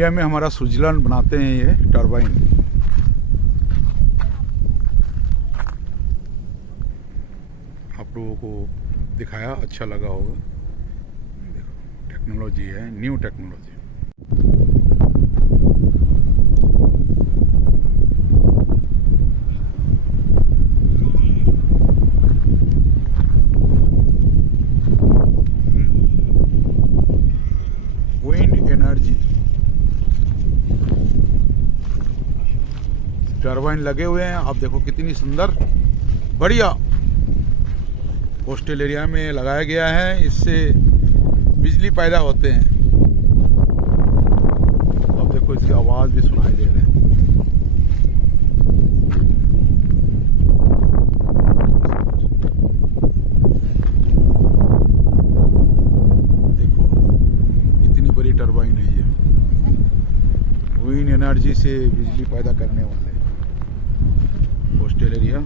इंडिया में हमारा स्विट्जरलैंड बनाते हैं ये टरबाइन। आप लोगों को दिखाया, अच्छा लगा होगा। देखो टेक्नोलॉजी है, new technology. Wind energy turbine लगे हुए हैं। आप देखो कितनी सुंदर, बढ़िया कोस्टल एरिया में लगाया गया है। इससे बिजली पैदा होते हैं। अब देखो इसकी आवाज़ भी सुनाई दे रही है। देखो कितनी बड़ी टरबाइन है ये, विंड एनर्जी से बिजली पैदा करने वाले कोस्टल एरिया।